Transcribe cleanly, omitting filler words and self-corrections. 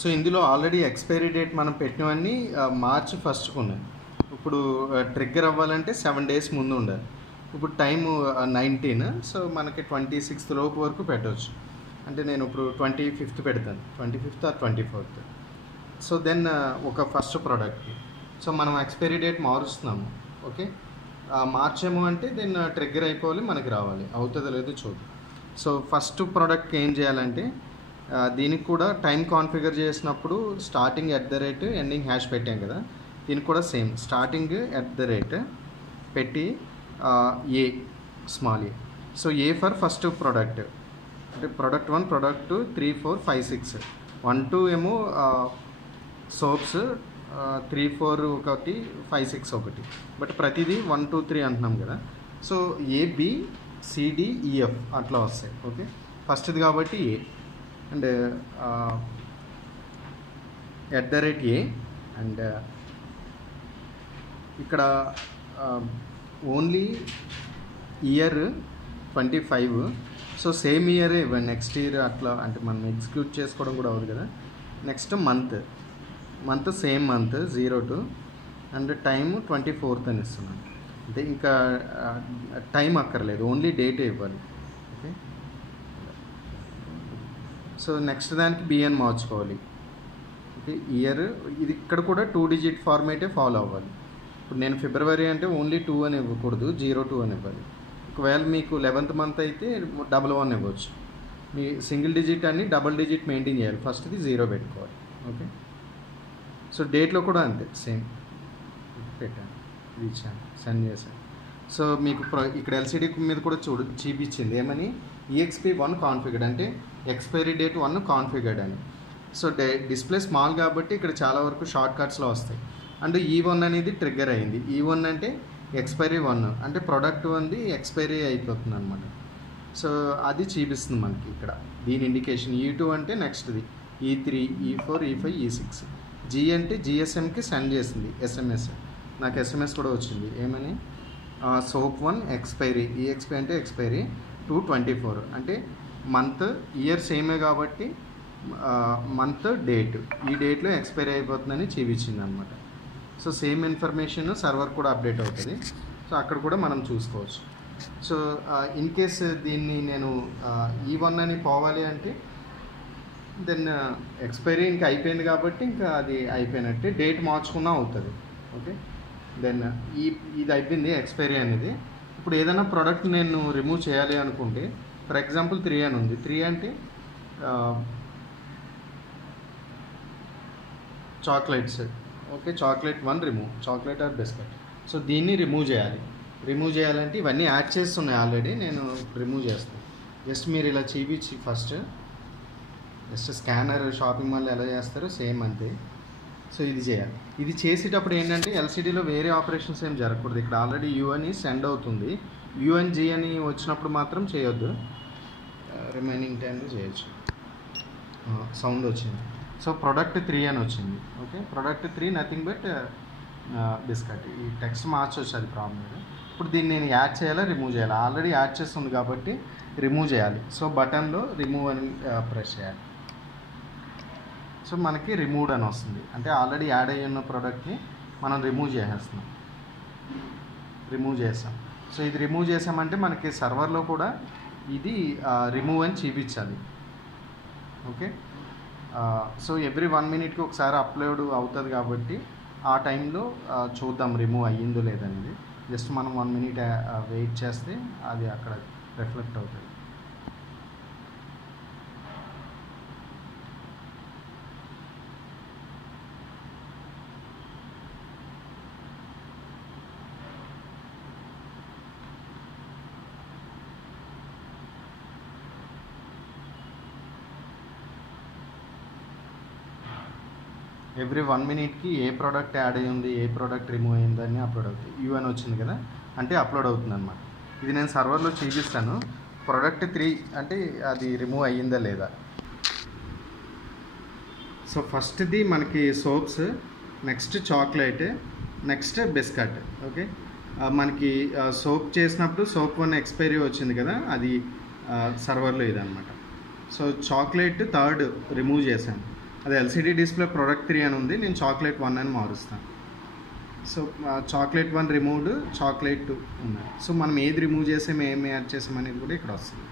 So ఇందులో already expiry date మనం పెట్టినవన్నీ మార్చి 1st ఉన్నాయి. ఇప్పుడు ట్రిగ్గర్ అవ్వాలంటే 7 days ముందు ఉండాలి. ఇప్పుడు టైము 19, సో మనకి 26th లోపు వరకు పెట్టవచ్చు. అంటే నేను ఇప్పుడు 25th పెడతాను, 25th or 24th. So then ఒక ఫస్ట్ ప్రోడక్ట్కి సో మనం ఎక్స్పైరీ డేట్ మారుస్తున్నాము. ఓకే, మార్చేమో అంటే దెన్ ట్రిగ్గర్ అయిపోవాలి, మనకి రావాలి. అవుతుందో లేదో చూద్దాం. సో ఫస్ట్ ప్రోడక్ట్కి ఏం చేయాలంటే దీనికి కూడా టైం కాన్ఫిగర్ చేసినప్పుడు స్టార్టింగ్ @ ఎండింగ్ హ్యాష్ పెట్టాం కదా, దీనికి కూడా సేమ్ స్టార్టింగ్ @ పెట్టి a small A. So A for first product అంటే ప్రోడక్ట్ 1, ప్రోడక్ట్ 2, 3, 4, 5, 6. 1, 2 ఏమో సోప్స్, 3, 4 ఒకటి, 5, 6 ఒకటి. బట్ ప్రతిదీ 1, 2, 3 అంటున్నాం కదా. సో ABCDEF అట్లా వస్తాయి. ఓకే, ఫస్ట్ది కాబట్టి ఏ అండ్ @ ఏ అండ్ ఇక్కడ ఓన్లీ ఇయర్ 25. సో సేమ్ ఇయరే ఇవ్వండి, నెక్స్ట్ ఇయర్ అట్లా అంటే మనం ఎగ్జిక్యూట్ చేసుకోవడం కూడా అవ్వదు కదా. Next month same month 02 and time 24th అని ఇస్తున్నాను. అంటే ఇంకా టైం అక్కర్లేదు, ఓన్లీ డేటే ఇవ్వాలి. ఓకే, సో నెక్స్ట్ దానికి బిఎన్ మార్చుకోవాలి. ఓకే, ఇయర్ ఇది ఇక్కడ కూడా 2 digit ఫార్మేటే ఫాలో అవ్వాలి. ఇప్పుడు నేను ఫిబ్రవరి అంటే ఓన్లీ 2 అని ఇవ్వకూడదు, 02 అని ఇవ్వాలి. ఒకవేళ మీకు 11th month అయితే 11 ఇవ్వచ్చు. మీ సింగిల్ డిజిట్ అని డబుల్ డిజిట్ మెయింటైన్ చేయాలి. ఫస్ట్ది 0 పెట్టుకోవాలి. ఓకే, సో డేట్లో కూడా అంతే సేమ్ పెట్టాను, ఇచ్చాను, సెండ్ చేశాను. సో మీకు ఇక్కడ ఎల్సిడి మీద కూడా చూపించింది ఏమని, EXP1 కాన్ఫిగర్డ్ అంటే ఎక్స్పైరీ డేట్ 1 కాన్ఫిగర్డ్ అని. సో డిస్ప్లే స్మాల్ కాబట్టి ఇక్కడ చాలా వరకు షార్ట్ కట్స్లో వస్తాయి. అండ్ E1 అనేది ట్రిగ్గర్ అయింది. E1 అంటే ఎక్స్పైరీ 1 అంటే ప్రోడక్ట్ 1ది ఎక్స్పైరీ అయిపోతుంది అనమాట. సో అది చూపిస్తుంది మనకి ఇక్కడ దీని ఇండికేషన్. E2 అంటే నెక్స్ట్ది, E3, E4, E5, E6. G అంటే GSMకి సెండ్ చేసింది SMS. నాకు SMS కూడా వచ్చింది ఏమని, సోప్ 1 ఎక్స్పైరీ, EXP అంటే ఎక్స్పైరీ 2/24 అంటే మంత్ ఇయర్ సేమే కాబట్టి మంత్ డేట్, ఈ డేట్లో ఎక్స్పైరీ అయిపోతుందని చూపించింది అనమాట. సో సేమ్ ఇన్ఫర్మేషన్ సర్వర్ కూడా అప్డేట్ అవుతుంది. సో అక్కడ కూడా మనం చూసుకోవచ్చు. సో ఇన్ కేస్ దీన్ని నేను E1 అని పోవాలి అంటే దెన్ ఎక్స్పైరీ ఇంకా అయిపోయింది కాబట్టి ఇంకా అది అయిపోయినట్టే, డేట్ మార్చుకున్నా అవుతుంది. ఓకే, దెన్ ఇది అయిపోయింది ఎక్స్పైరీ అనేది. ఇప్పుడు ఏదైనా ప్రోడక్ట్ నేను రిమూవ్ చేయాలి అనుకుంటే, ఫర్ ఎగ్జాంపుల్ 3 అని ఉంది. 3 అంటే chocolates. Okay, chocolate 1 remove, chocolate are biscuit. So దీన్ని రిమూవ్ చేయాలంటే ఇవన్నీ యాడ్ చేస్తున్నాయి ఆల్రెడీ, నేను రిమూవ్ చేస్తాను. జస్ట్ మీరు ఇలా చూపించి first just scanner shopping mall ఎలా చేస్తారో సేమ్ అంతే. సో ఇది చేయాలి. ఇది చేసేటప్పుడు ఏంటంటే ఎల్సిడిలో వేరే ఆపరేషన్స్ ఏం జరగకూడదు. ఇక్కడ ఆల్రెడీ U అని సెండ్ అవుతుంది, UNG అని వచ్చినప్పుడు మాత్రం చేయొద్దు, రిమైనింగ్ టైంలో చేయొచ్చు. సౌండ్ వచ్చింది. సో ప్రోడక్ట్ 3 అని వచ్చింది. Okay, product 3 nothing but biscuit. ఈ టెక్స్ట్ మార్చొచ్చు, అది ప్రాబ్లం లేదు. ఇప్పుడు దీన్ని నేను యాడ్ చేయాలా రిమూవ్ చేయాలి, ఆల్రెడీ యాడ్ చేస్తుంది కాబట్టి రిమూవ్ చేయాలి. సో బటన్లో రిమూవ్ అని ప్రెస్ చేయాలి. సో మనకి రిమూవ్డ్ అని వస్తుంది, అంటే ఆల్రెడీ యాడ్ అయ్యి ఉన్న ప్రోడక్ట్ని మనం రిమూవ్ చేసాం. సో ఇది రిమూవ్ చేసామంటే మనకి సర్వర్లో కూడా ఇది రిమూవ్ అని చూపించాలి. ఓకే, సో ఎవ్రీ 1 minute ఒకసారి అప్లోడ్ అవుతుంది కాబట్టి ఆ టైంలో చూద్దాం రిమూవ్ అయ్యిందో లేదనేది. జస్ట్ మనం 1 minute వెయిట్ చేస్తే అది అక్కడ రిఫ్లెక్ట్ అవుతుంది. ఎవ్రీ 1 minuteకి ఏ ప్రోడక్ట్ యాడ్ అయ్యి ఉంది, ఏ ప్రోడక్ట్ రిమూవ్ అయ్యిందని ఆ ప్రోడక్ట్ UN వచ్చింది కదా, అంటే అప్లోడ్ అవుతుంది అనమాట. ఇది నేను సర్వర్లో చూపిస్తాను. ప్రోడక్ట్ 3 అంటే అది రిమూవ్ అయ్యిందా లేదా. సో ఫస్ట్ది మనకి soaps, next chocolate, next biscuit. Okay, మనకి సోప్ చేసినప్పుడు సోప్ 1 ఎక్స్పైరీ వచ్చింది కదా, అది సర్వర్లో ఇదన్నమాట. సో చాక్లెట్ 3rd రిమూవ్ చేశాను. అది ఎల్సిడి డిస్ప్లే ప్రోడక్ట్ 3 అని ఉంది, నేను చాక్లెట్ 1 అని మారుస్తాను. సో చాక్లెట్ 1 రిమూవ్డ్, చాక్లెట్ 2 ఉన్నాయి. సో మనం ఏది రిమూవ్ చేసాము, ఏమి యాడ్ చేసాం అనేది కూడా ఇక్కడ వస్తుంది.